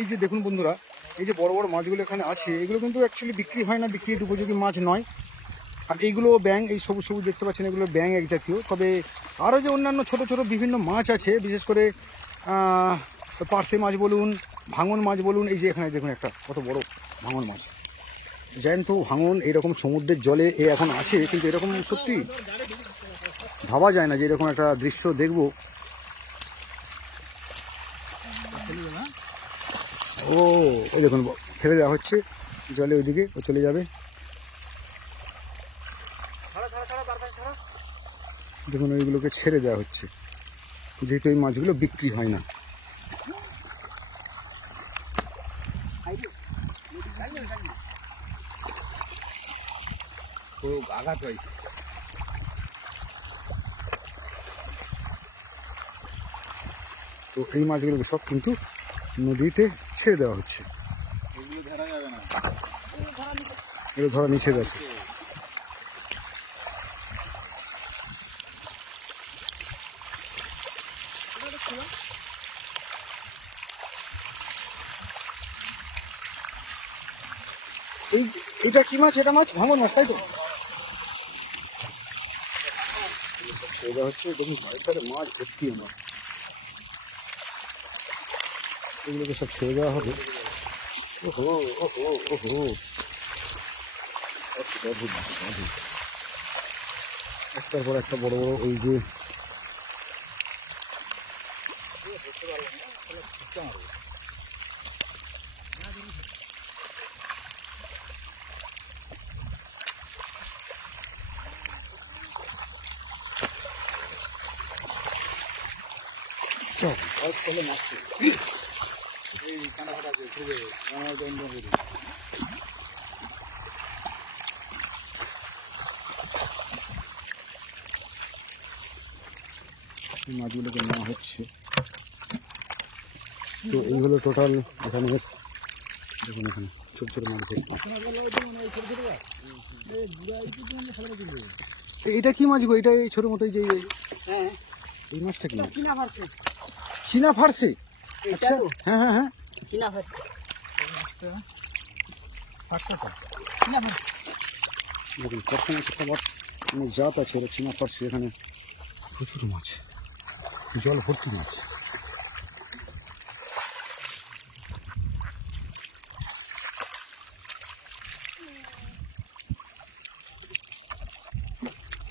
এই যে দেখুন বন্ধুরা, এই যে বড় বড় মাছগুলো এখানে আছে, এগুলো কিন্তু অ্যাকচুয়ালি বিক্রি হয় না, বিক্রির উপযোগী মাছ নয়। আর এইগুলো ব্যাং এই সবুজ সবুজ দেখতে পাচ্ছেন, এগুলো ব্যাং এক জাতীয়। তবে আরও যে অন্যান্য ছোট ছোট বিভিন্ন মাছ আছে, বিশেষ করে পার্সে মাছ বলুন, ভাঙন মাছ বলুন, এই যে এখানে দেখুন একটা, কত বড় ভাঙন মাছ। জ্যান্ত ভাঙন, এরকম সমুদ্রের জলে এ এখন আছে, কিন্তু এরকম সত্যি ভাবা যায় না যে এরকম একটা দৃশ্য দেখব। ও ওই দেখুন ফেলে দেওয়া হচ্ছে। জলে ওইদিকে ও চলে যাবে। দেখুন ওইগুলোকে ছেড়ে দেওয়া হচ্ছে। যেহেতু এই মাছগুলো বিক্রি হয় না। খুব আঘাত হয়েছে। তো এই মাছগুলোকে সব কিন্তু নদীতে ছেড়ে দেওয়া হচ্ছে। এগুলো ধরা যাবে না এগুলো ধরা নিষেধ আছে। এই এটা কি মাছ? এটা মাছ? ভাঙন মাছ, তাই তো? এটা হচ্ছে মাছ? ভর্তি আমার। এগুলোকে সব ছেড়ে দেওয়া হবে ওহো ওহো ওহো অদ্ভুত, অদ্ভুত, অদ্ভুত। একটার পর একটা বড় বড় ওই যে চল, আজ করলে মাছ মাছগুলোকে নেওয়া হচ্ছে। তো এই হলো টোটাল এখানে। দেখুন এখানে ছোট ছোট মাছ ভর্তি। এ- এটা কি মাছ গো? এটা এই ছোট মোটো যে এই- হ্যাঁ। এই মাছটা কি? চীনা পারছে চীনা ফার্সি? আচ্ছা হ্যাঁ হ্যাঁ হ্যাঁ। চীনা দেখুন ফার্সি মাছ একটা বড় অনেক জাত আছে চীনা এখানে। প্রচুর মাছ। জল ভর্তি মাছ।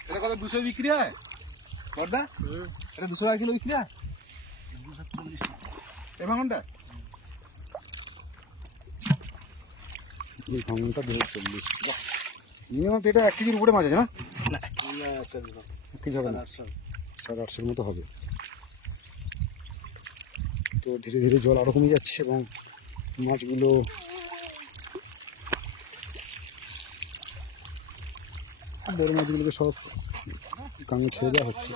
এটা কত দুশো বিক্রি হয়? বড়দা এটা দুশো টাকা কিলো বিক্রি হয়? দুশো চল্লিশ এ ভাঙনটা এই ভাঙনটা দু চল্লিশ মিনিমাম এটা এক কেজির উপরে মাছ আছে না? এক কেজি হবে না। সাড়ে আটশোর মতো হবে। তো ধীরে ধীরে জল আরও কমে যাচ্ছে এবং মাছগুলো বড় মাছগুলোকে সব কানে ছেড়ে দেওয়া হচ্ছে।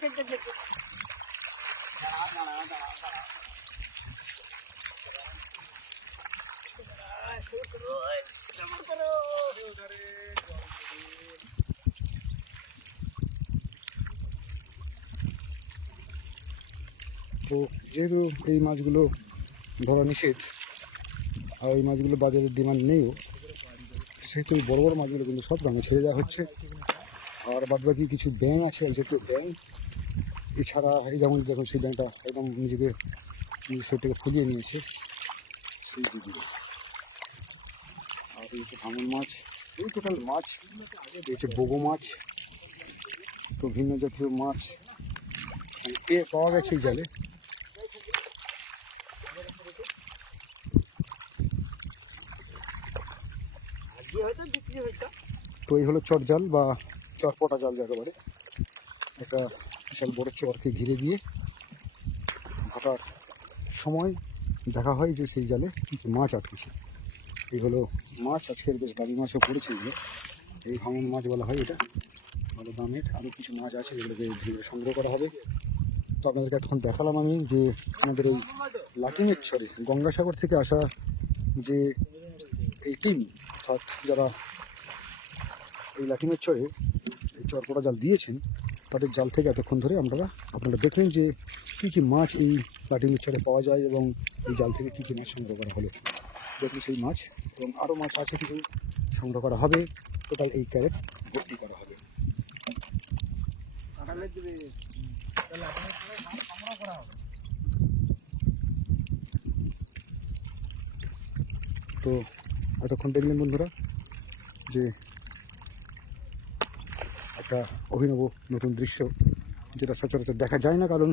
তো যেহেতু এই মাছগুলো ধরা নিষেধ, আর এই মাছগুলো বাজারে ডিমান্ড নেইও, সেহেতু বড় বড় মাছগুলো কিন্তু সব দামে ছেড়ে দেওয়া হচ্ছে। আর বাদ বাকি কিছু ব্যাং আছে যেহেতু ব্যাং এছাড়া এই যেমন দেখুন সেই ব্যাংটা একদম নিজেকে নিজের শরীরটাকে ফুলিয়ে নিয়েছে। আর এই ভাঙন মাছ এই টোটাল মাছ হচ্ছে বোগো মাছ তো ভিন্ন জাতীয় মাছ। মানে পেয়ে পাওয়া গেছে এই জালে। তো এই হলো চট জাল বা চটপটা জাল যাকে বলে একটা বিশাল বড় চরকে ঘিরে দিয়ে ভাটার সময় দেখা হয় যে সেই জালে কিছু মাছ আটকেছে। এই হলো মাছ, আজকের বেশ দামি মাছও পড়েছে এগুলো। এই ভাঙন মাছ বলা হয় এটা। ভালো দামের আরও কিছু মাছ আছে যেগুলোকে সংগ্রহ করা হবে। তো আপনাদেরকে এখন দেখালাম আমি যে আমাদের ওই লাকিমের চরে গঙ্গাসাগর থেকে আসা যে এই টিম, অর্থাৎ যারা এই লাকিমের চরে চরপড়া জাল দিয়েছেন, তাদের জাল থেকে এতক্ষণ ধরে আমরা আপনারা দেখলেন যে কী কী মাছ এই লাটিমের চরে পাওয়া যায় এবং এই জাল থেকে কী কী মাছ সংগ্রহ করা হলো। দেখুন সেই মাছ এবং আরও মাছ আছে কিছু সংগ্রহ করা হবে। টোটাল এই ক্যারেট ভর্তি করা হবে। তো এতক্ষণ দেখলেন বন্ধুরা যে একটা অভিনব নতুন দৃশ্য যেটা সচরাচর দেখা যায় না, কারণ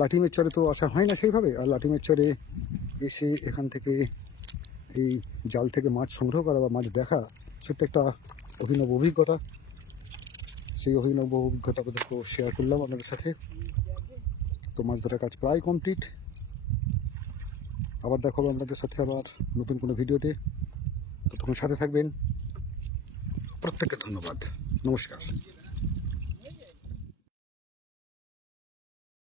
লাঠিমের চরে তো আসা হয় না সেইভাবে। আর লাঠিমের চরে এসে এখান থেকে এই জাল থেকে মাছ সংগ্রহ করা বা মাছ দেখা সেটা একটা অভিনব অভিজ্ঞতা। সেই অভিনব অভিজ্ঞতা আপনাদেরকে শেয়ার করলাম আপনাদের সাথে। তো মাছ ধরার কাজ প্রায় কমপ্লিট আবার দেখাবো আপনাদের সাথে আবার নতুন কোনো ভিডিওতে। তো তখন সাথে থাকবেন। প্রত্যেককে ধন্যবাদ। নমস্কার।